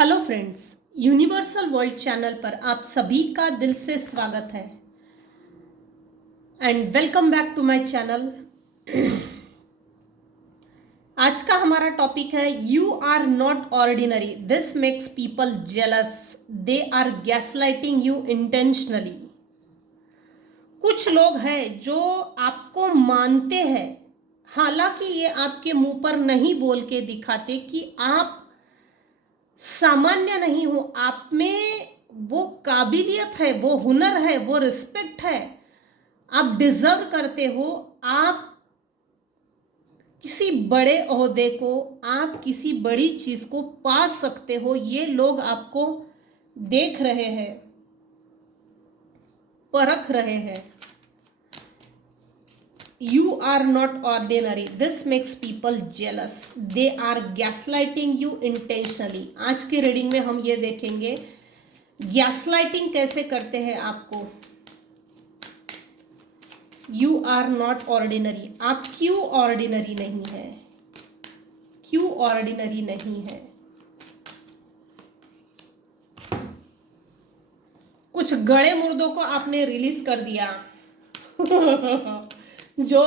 Hello friends, universal world channel पर आप सभी का दिल से स्वागत है and welcome back to my channel. आज का हमारा टॉपिक है you are not ordinary, this makes people jealous, they are gaslighting you intentionally. कुछ लोग हैं जो आपको मानते हैं, हालांकि ये आपके मुंह पर नहीं बोल के दिखाते कि आप सामान्य नहीं हो, आप में वो काबिलियत है, वो हुनर है, वो रिस्पेक्ट है, आप डिजर्व करते हो, आप किसी बड़े ओहदे को, आप किसी बड़ी चीज को पा सकते हो। ये लोग आपको देख रहे हैं, परख रहे हैं। You are not ordinary. This makes people jealous. They are gaslighting you intentionally. आज के रीडिंग में हम ये देखेंगे गैसलाइटिंग कैसे करते हैं आपको। You are not ordinary. आप क्यों ऑर्डिनरी नहीं है, क्यों ऑर्डिनरी नहीं है। कुछ गड़े मुर्दों को आपने रिलीज कर दिया जो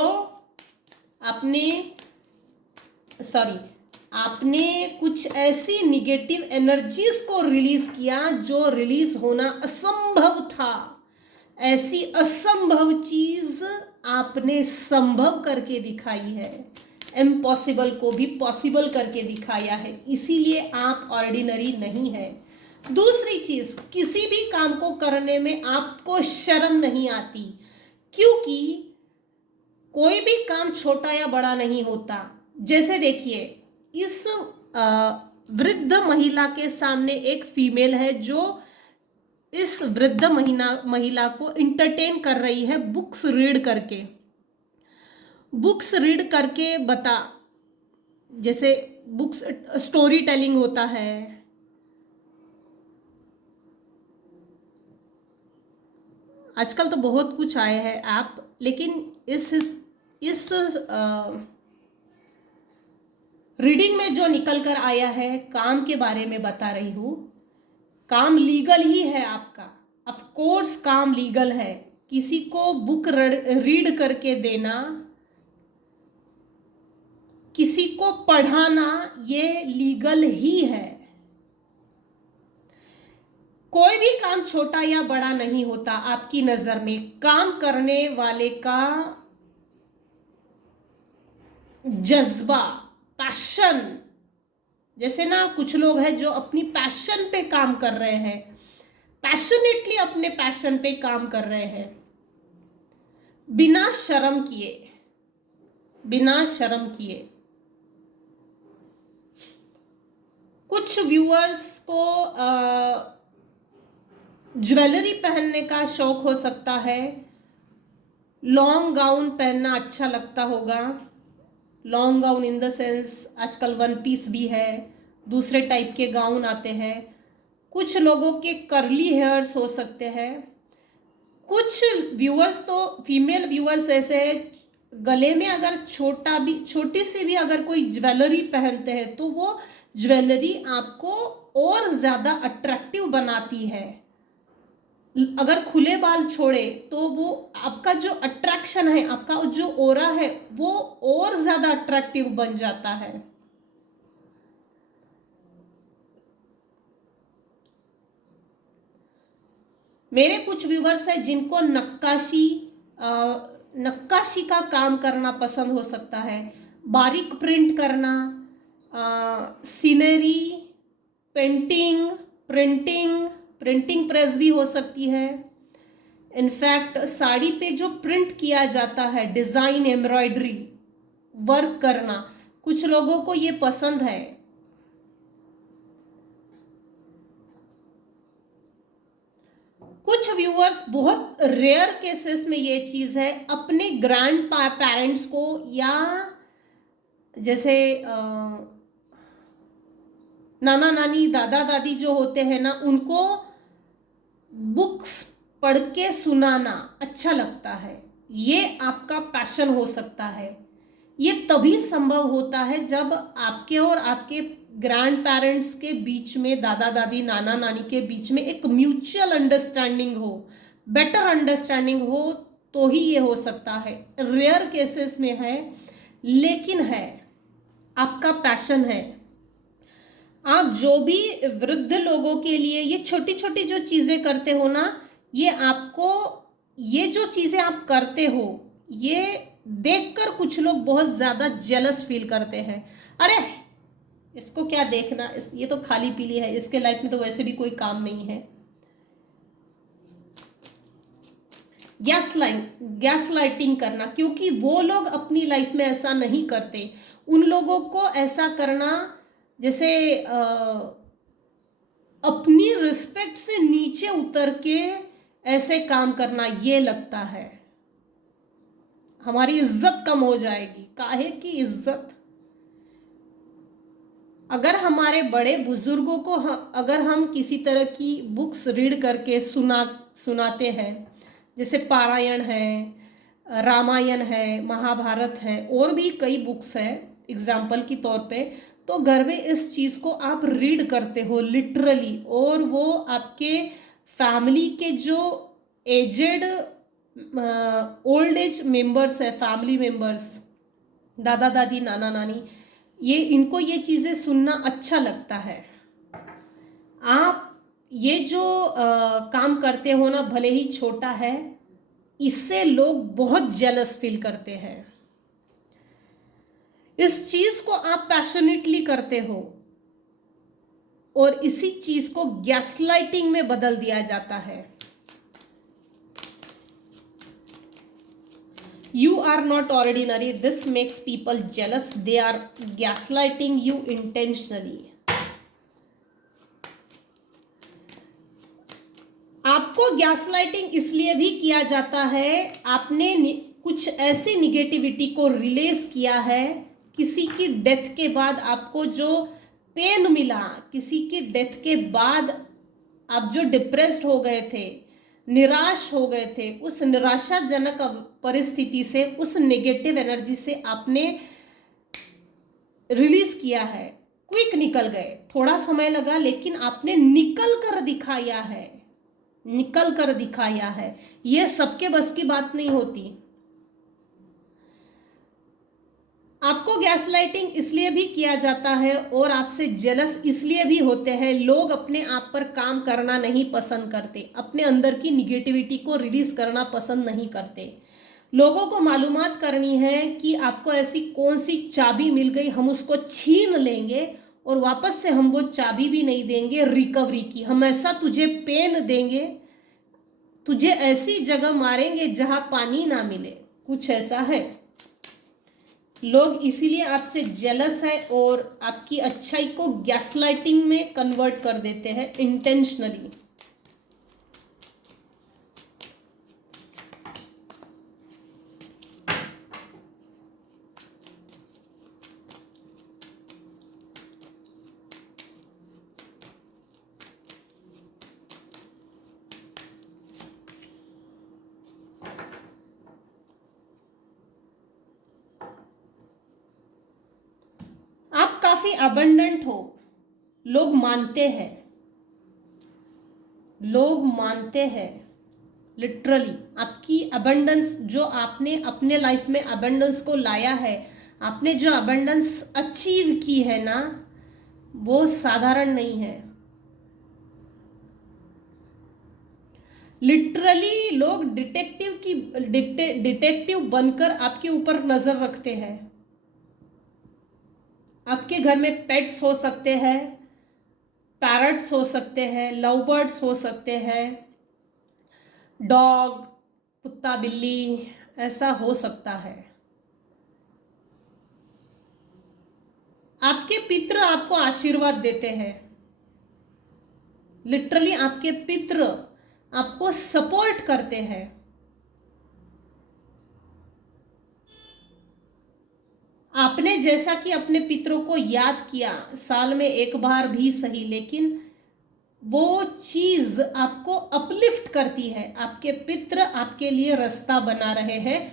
आपने कुछ ऐसी निगेटिव एनर्जीज को रिलीज किया जो रिलीज होना असंभव था। ऐसी असंभव चीज आपने संभव करके दिखाई है, इम्पॉसिबल को भी पॉसिबल करके दिखाया है, इसीलिए आप ऑर्डिनरी नहीं है। दूसरी चीज, किसी भी काम को करने में आपको शर्म नहीं आती, क्योंकि कोई भी काम छोटा या बड़ा नहीं होता। जैसे देखिए, इस वृद्ध महिला के सामने एक फीमेल है जो इस वृद्ध महिला को इंटरटेन कर रही है बुक्स रीड करके बता, जैसे बुक्स स्टोरी टेलिंग होता है, आजकल तो बहुत कुछ आए हैं ऐप, लेकिन इस रीडिंग में जो निकल कर आया है, काम के बारे में बता रही हूं। काम लीगल ही है आपका, ऑफ कोर्स काम लीगल है। किसी को बुक रीड करके देना, किसी को पढ़ाना, ये लीगल ही है। कोई भी काम छोटा या बड़ा नहीं होता आपकी नजर में। काम करने वाले का जज्बा, पैशन, जैसे ना कुछ लोग हैं जो अपनी पैशन पे काम कर रहे हैं, पैशनेटली अपने पैशन पे काम कर रहे हैं, बिना शर्म किए। कुछ व्यूअर्स को ज्वेलरी पहनने का शौक हो सकता है, लॉन्ग गाउन पहनना अच्छा लगता होगा। Long gown in the sense, आजकल वन पीस भी है, दूसरे टाइप के गाउन आते हैं। कुछ लोगों के कर्ली हेयर्स हो सकते हैं। कुछ व्यूअर्स तो फीमेल व्यूअर्स ऐसे हैं, गले में अगर छोटी सी भी अगर कोई ज्वेलरी पहनते हैं तो वो ज्वेलरी आपको और ज्यादा अट्रैक्टिव बनाती है। अगर खुले बाल छोड़े तो वो आपका जो अट्रैक्शन है, आपका जो ओरा है, वो और ज्यादा अट्रैक्टिव बन जाता है। मेरे कुछ व्यूवर्स हैं जिनको नक्काशी का काम करना पसंद हो सकता है, बारीक प्रिंट करना, सीनरी, पेंटिंग, प्रिंटिंग प्रेस भी हो सकती है। इनफैक्ट साड़ी पे जो प्रिंट किया जाता है, डिजाइन, एम्ब्रॉयडरी वर्क करना, कुछ लोगों को ये पसंद है। कुछ व्यूअर्स, बहुत रेयर केसेस में ये चीज है, अपने ग्रैंड पेरेंट्स को या जैसे नाना नानी, दादा दादी जो होते हैं ना, उनको बुक्स पढ़ के सुनाना अच्छा लगता है। ये आपका पैशन हो सकता है। ये तभी संभव होता है जब आपके और आपके ग्रैंड पेरेंट्स के बीच में, दादा दादी नाना नानी के बीच में एक म्यूचुअल अंडरस्टैंडिंग हो, बेटर अंडरस्टैंडिंग हो, तो ही ये हो सकता है। रेयर केसेस में है, लेकिन है, आपका पैशन है। आप जो भी वृद्ध लोगों के लिए ये छोटी छोटी जो चीजें करते हो ना, ये आपको, ये जो चीजें आप करते हो, ये देखकर कुछ लोग बहुत ज्यादा जेलस फील करते हैं। अरे इसको क्या देखना, ये तो खाली पीली है, इसके लाइफ में तो वैसे भी कोई काम नहीं है। गैस लाइटिंग करना, क्योंकि वो लोग अपनी लाइफ में ऐसा नहीं करते। उन लोगों को ऐसा करना जैसे अपनी रिस्पेक्ट से नीचे उतर के ऐसे काम करना, ये लगता है हमारी इज्जत कम हो जाएगी। काहे की इज्जत? अगर हमारे बड़े बुजुर्गों को अगर हम किसी तरह की बुक्स रीड करके सुनाते हैं, जैसे पारायण है, रामायण है, महाभारत है, और भी कई बुक्स हैं एग्जाम्पल की तौर पे, तो घर में इस चीज़ को आप रीड करते हो लिटरली, और वो आपके फैमिली के जो एजेड ओल्ड एज मेंबर्स है, फैमिली मेंबर्स, दादा दादी नाना नानी, ये इनको ये चीज़ें सुनना अच्छा लगता है। आप ये जो काम करते हो ना, भले ही छोटा है, इससे लोग बहुत जेलस फील करते हैं। इस चीज को आप पैशनेटली करते हो, और इसी चीज को गैसलाइटिंग में बदल दिया जाता है। You are not ordinary. This makes people jealous. They are gaslighting you intentionally. आपको गैसलाइटिंग इसलिए भी किया जाता है, आपने कुछ ऐसी निगेटिविटी को रिलीज किया है। किसी की डेथ के बाद आपको जो पेन मिला, किसी की डेथ के बाद आप जो डिप्रेस्ड हो गए थे, निराश हो गए थे, उस निराशाजनक परिस्थिति से, उस नेगेटिव एनर्जी से आपने रिलीज किया है। क्विक निकल गए, थोड़ा समय लगा, लेकिन आपने निकल कर दिखाया है, निकल कर दिखाया है। ये सबके बस की बात नहीं होती। आपको गैसलाइटिंग इसलिए भी किया जाता है और आपसे जेलस इसलिए भी होते हैं। लोग अपने आप पर काम करना नहीं पसंद करते, अपने अंदर की निगेटिविटी को रिलीज करना पसंद नहीं करते। लोगों को मालूमात करनी है कि आपको ऐसी कौन सी चाबी मिल गई, हम उसको छीन लेंगे और वापस से हम वो चाबी भी नहीं देंगे रिकवरी की। हम ऐसा तुझे पेन देंगे, तुझे ऐसी जगह मारेंगे जहां पानी ना मिले, कुछ ऐसा है। लोग इसीलिए आपसे जेलस है और आपकी अच्छाई को गैसलाइटिंग में कन्वर्ट कर देते हैं इंटेंशनली। काफी अबंडेंट हो, लोग मानते हैं, लोग मानते हैं लिटरली। आपकी अबंडेंस, जो आपने अपने लाइफ में अबंडेंस को लाया है, आपने जो अबंडेंस अचीव की है ना, वो साधारण नहीं है। लिटरली लोग डिटेक्टिव बनकर आपके ऊपर नजर रखते हैं। आपके घर में पेट्स हो सकते हैं, पैरट्स हो सकते हैं, लव बर्ड्स हो सकते हैं, डॉग, कुत्ता, बिल्ली, ऐसा हो सकता है। आपके पितृ आपको आशीर्वाद देते हैं, लिटरली आपके पितृ आपको सपोर्ट करते हैं। आपने जैसा कि अपने पितरों को याद किया, साल में एक बार भी सही, लेकिन वो चीज आपको अपलिफ्ट करती है। आपके पितृ आपके लिए रास्ता बना रहे हैं,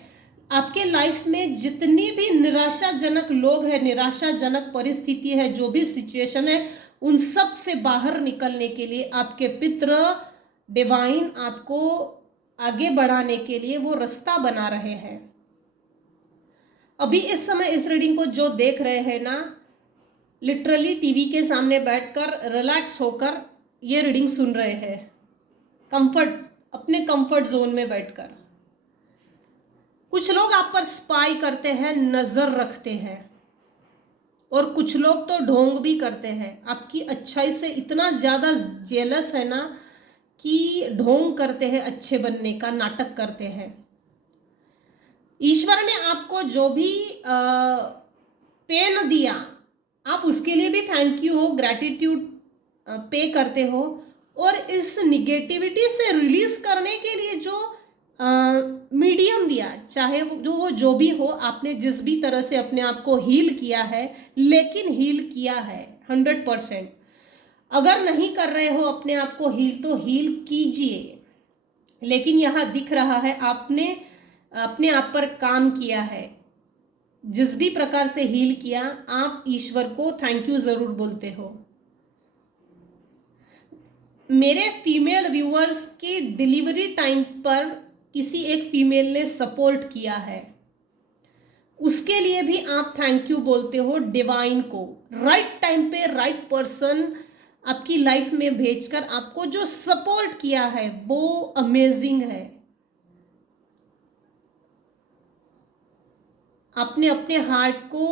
आपके लाइफ में जितनी भी निराशाजनक लोग हैं, निराशाजनक परिस्थिति है, जो भी सिचुएशन है, उन सब से बाहर निकलने के लिए आपके पितृ डिवाइन आपको आगे बढ़ाने के लिए वो रास्ता बना रहे हैं। अभी इस समय इस रीडिंग को जो देख रहे हैं ना, लिटरली टीवी के सामने बैठकर रिलैक्स होकर ये रीडिंग सुन रहे हैं, कंफर्ट, अपने कंफर्ट जोन में बैठकर। कुछ लोग आप पर स्पाई करते हैं, नजर रखते हैं, और कुछ लोग तो ढोंग भी करते हैं, आपकी अच्छाई से इतना ज्यादा जेलस है ना कि ढोंग करते हैं, अच्छे बनने का नाटक करते हैं। ईश्वर ने आपको जो भी पेन दिया, आप उसके लिए भी थैंक यू हो, ग्रैटिट्यूड पे करते हो, और इस निगेटिविटी से रिलीज करने के लिए जो मीडियम दिया, चाहे वो जो भी हो, आपने जिस भी तरह से अपने आप को हील किया है, लेकिन हील किया है 100%। अगर नहीं कर रहे हो अपने आप को हील, तो हील कीजिए। लेकिन यहाँ दिख रहा है आपने अपने आप पर काम किया है, जिस भी प्रकार से हील किया, आप ईश्वर को थैंक यू जरूर बोलते हो। मेरे फीमेल व्यूअर्स की डिलीवरी टाइम पर किसी एक फीमेल ने सपोर्ट किया है, उसके लिए भी आप थैंक यू बोलते हो डिवाइन को। राइट टाइम पे राइट पर्सन आपकी लाइफ में भेजकर आपको जो सपोर्ट किया है वो अमेजिंग है। आपने अपने हार्ट को,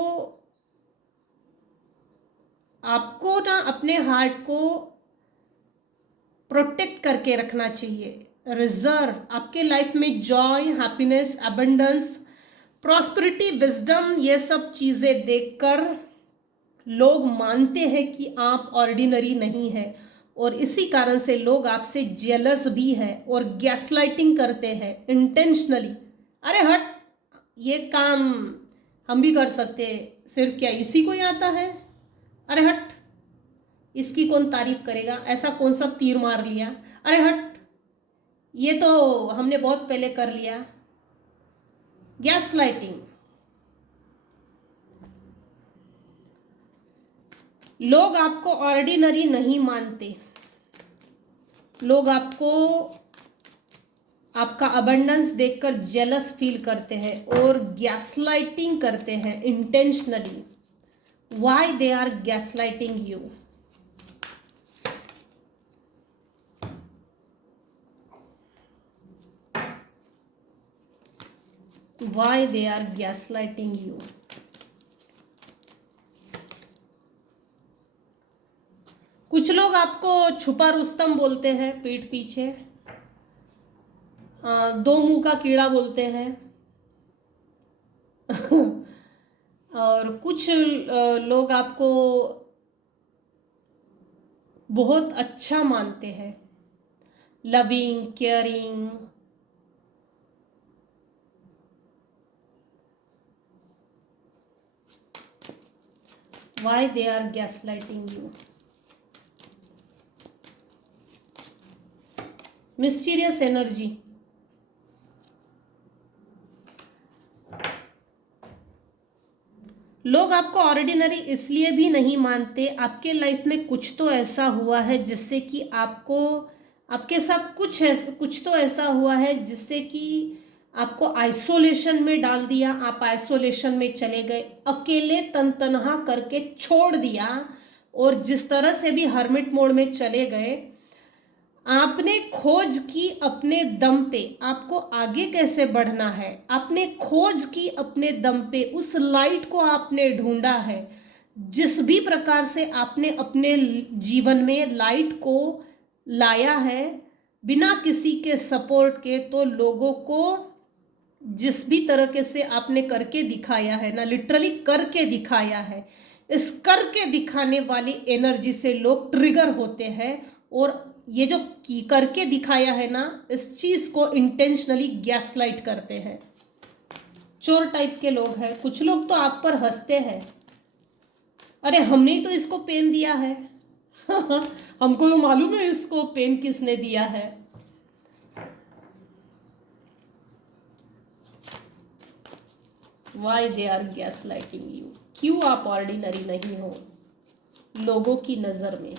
आपको ना अपने हार्ट को प्रोटेक्ट करके रखना चाहिए। रिजर्व आपके लाइफ में Joy, happiness, abundance, prosperity, wisdom, ये सब चीजें देखकर लोग मानते हैं कि आप ऑर्डिनरी नहीं है, और इसी कारण से लोग आपसे जेलस भी है और गैसलाइटिंग करते हैं इंटेंशनली। अरे हट, ये काम हम भी कर सकते हैं, सिर्फ क्या इसी को ही आता है? अरे हट, इसकी कौन तारीफ करेगा, ऐसा कौन सा तीर मार लिया, अरे हट, ये तो हमने बहुत पहले कर लिया। गैसलाइटिंग। लोग आपको ऑर्डिनरी नहीं मानते, लोग आपको, आपका अबंडेंस देखकर जेलस फील करते हैं और गैसलाइटिंग करते हैं intentionally. Why they are gaslighting you? Why they are gaslighting you? कुछ लोग आपको छुपा रुस्तम बोलते हैं पीठ पीछे, दो मुंह का कीड़ा बोलते हैं और कुछ लोग आपको बहुत अच्छा मानते हैं, loving, caring. Why they are gaslighting you? Mysterious energy. लोग आपको ऑर्डिनरी इसलिए भी नहीं मानते, आपके लाइफ में कुछ तो ऐसा हुआ है जिससे कि आपको, आपके साथ कुछ तो ऐसा हुआ है जिससे कि आपको आइसोलेशन में डाल दिया। आप आइसोलेशन में चले गए, अकेले तनतनहा करके छोड़ दिया, और जिस तरह से भी हर्मिट मोड में चले गए, आपने खोज की अपने दम पे आपको आगे कैसे बढ़ना है, आपने खोज की अपने दम पे, उस लाइट को आपने ढूंढा है। जिस भी प्रकार से आपने अपने जीवन में लाइट को लाया है बिना किसी के सपोर्ट के, तो लोगों को जिस भी तरीके से आपने करके दिखाया है ना, लिटरली करके दिखाया है, इस करके दिखाने वाली एनर्जी से लोग ट्रिगर होते हैं, और ये जो करके दिखाया है ना, इस चीज को इंटेंशनली गैसलाइट करते हैं। चोर टाइप के लोग हैं। कुछ लोग तो आप पर हंसते हैं, अरे हमने ही तो इसको पेन दिया है हमको तो मालूम है इसको पेन किसने दिया है। Why they are gaslighting you, क्यों आप ऑर्डिनरी नहीं हो लोगों की नजर में।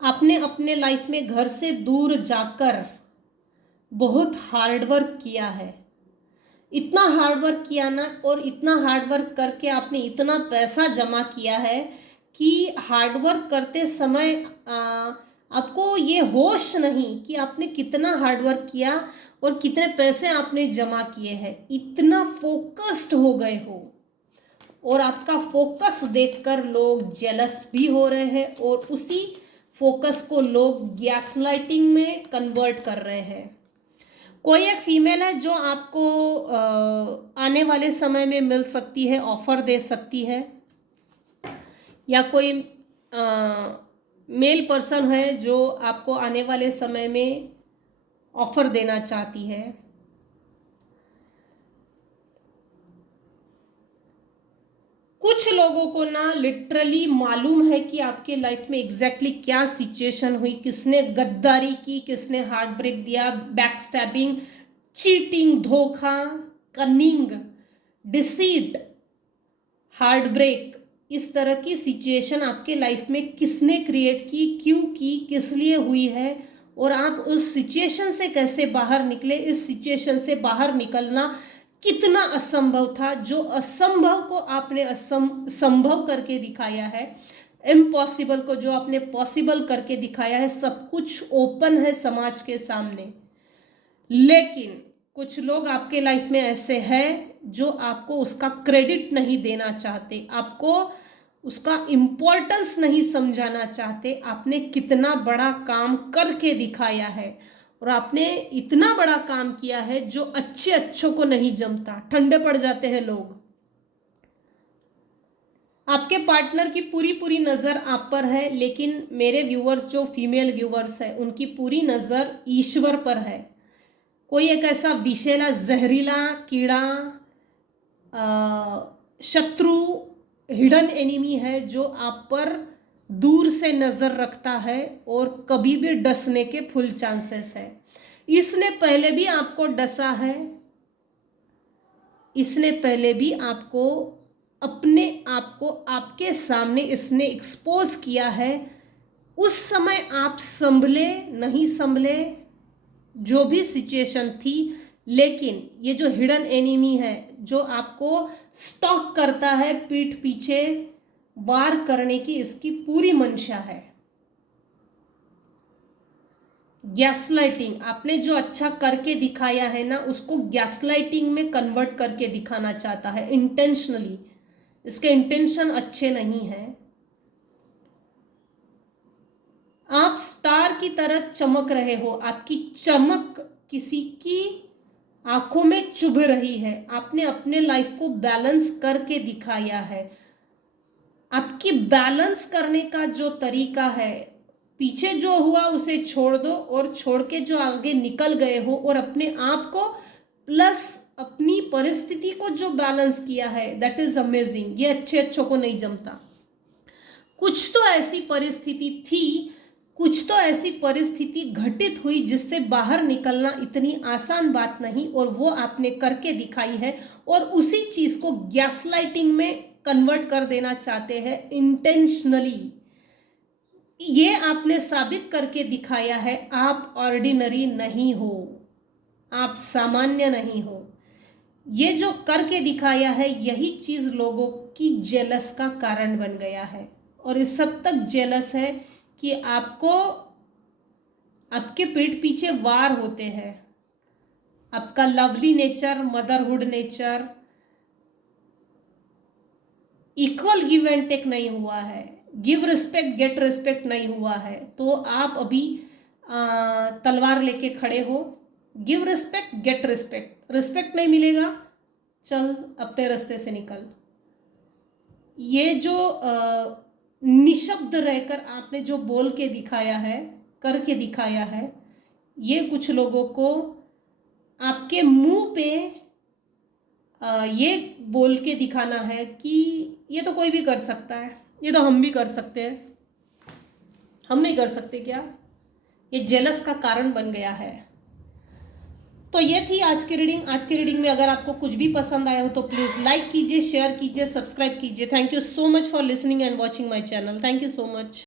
आपने अपने लाइफ में घर से दूर जाकर बहुत हार्डवर्क किया है, इतना हार्डवर्क किया ना, और इतना हार्डवर्क करके आपने इतना पैसा जमा किया है कि हार्डवर्क करते समय आपको ये होश नहीं कि आपने कितना हार्डवर्क किया और कितने पैसे आपने जमा किए हैं। इतना फोकस्ड हो गए हो और आपका फोकस देखकर लोग जेलस भी हो रहे हैं और उसी फोकस को लोग गैसलाइटिंग में कन्वर्ट कर रहे हैं। कोई एक फीमेल है जो आपको आने वाले समय में मिल सकती है, ऑफर दे सकती है, या कोई मेल पर्सन है जो आपको आने वाले समय में ऑफर देना चाहती है। कुछ लोगों को ना लिटरली मालूम है कि आपके लाइफ में एग्जैक्टली क्या सिचुएशन हुई, किसने गद्दारी की, किसने हार्ट ब्रेक दिया, बैक स्टैबिंग, चीटिंग, धोखा, कनिंग, डिसीट, हार्ट ब्रेक, इस तरह की सिचुएशन आपके लाइफ में किसने क्रिएट की, क्यों की, किस लिए हुई है, और आप उस सिचुएशन से कैसे बाहर निकले, इस सिचुएशन से बाहर निकलना कितना असंभव था। जो असंभव को आपने संभव करके दिखाया है, इम्पॉसिबल को जो आपने पॉसिबल करके दिखाया है, सब कुछ ओपन है समाज के सामने। लेकिन कुछ लोग आपके लाइफ में ऐसे हैं जो आपको उसका क्रेडिट नहीं देना चाहते, आपको उसका इम्पोर्टेंस नहीं समझाना चाहते। आपने कितना बड़ा काम करके दिखाया है और आपने इतना बड़ा काम किया है जो अच्छों को नहीं जमता, ठंडे पड़ जाते हैं लोग। आपके पार्टनर की पूरी नज़र आप पर है, लेकिन मेरे व्यूअर्स जो फीमेल व्यूअर्स है उनकी पूरी नज़र ईश्वर पर है। कोई एक ऐसा विषैला जहरीला कीड़ा, शत्रु, हिडन एनिमी है जो आप पर दूर से नजर रखता है और कभी भी डसने के फुल चांसेस है। इसने पहले भी आपको डसा है, इसने पहले भी आपको अपने आप को आपके सामने इसने एक्सपोज किया है। उस समय आप संभले नहीं संभले, जो भी सिचुएशन थी, लेकिन ये जो हिडन एनिमी है जो आपको स्टॉक करता है, पीठ पीछे वार करने की इसकी पूरी मंशा है। गैसलाइटिंग, आपने जो अच्छा करके दिखाया है ना, उसको गैसलाइटिंग में कन्वर्ट करके दिखाना चाहता है इंटेंशनली। इसके इंटेंशन अच्छे नहीं हैं। आप स्टार की तरह चमक रहे हो, आपकी चमक किसी की आंखों में चुभ रही है। आपने अपने लाइफ को बैलेंस करके दिखाया है। आपकी बैलेंस करने का जो तरीका है, पीछे जो हुआ उसे छोड़ दो और छोड़ के जो आगे निकल गए हो और अपने आप को प्लस अपनी परिस्थिति को जो बैलेंस किया है, दैट इज अमेजिंग। ये अच्छों को नहीं जमता। कुछ तो ऐसी परिस्थिति थी, कुछ तो ऐसी परिस्थिति घटित हुई जिससे बाहर निकलना इतनी आसान बात नहीं, और वो आपने करके दिखाई है और उसी चीज को गैसलाइटिंग में कन्वर्ट कर देना चाहते हैं इंटेंशनली। ये आपने साबित करके दिखाया है आप ऑर्डिनरी नहीं हो, आप सामान्य नहीं हो। ये जो करके दिखाया है, यही चीज लोगों की जेलस का कारण बन गया है, और इस हद तक जेलस है कि आपको आपके पीठ पीछे वार होते हैं। आपका lovely nature, motherhood nature, equal give and take नहीं हुआ है, गिव रिस्पेक्ट गेट रिस्पेक्ट नहीं हुआ है, तो आप अभी तलवार लेके खड़े हो। Give respect get respect, respect नहीं मिलेगा, चल अपने रास्ते से निकल। ये जो निशब्द रहकर आपने जो बोल के दिखाया है, करके दिखाया है, ये कुछ लोगों को आपके मुंह पे ये बोल के दिखाना है कि ये तो कोई भी कर सकता है, ये तो हम भी कर सकते हैं, हम नहीं कर सकते क्या? ये जेलस का कारण बन गया है। तो ये थी आज की रीडिंग। आज की रीडिंग में अगर आपको कुछ भी पसंद आया हो तो प्लीज़ लाइक कीजिए, शेयर कीजिए, सब्सक्राइब कीजिए। Thank you so much for listening and watching my channel. Thank you so much.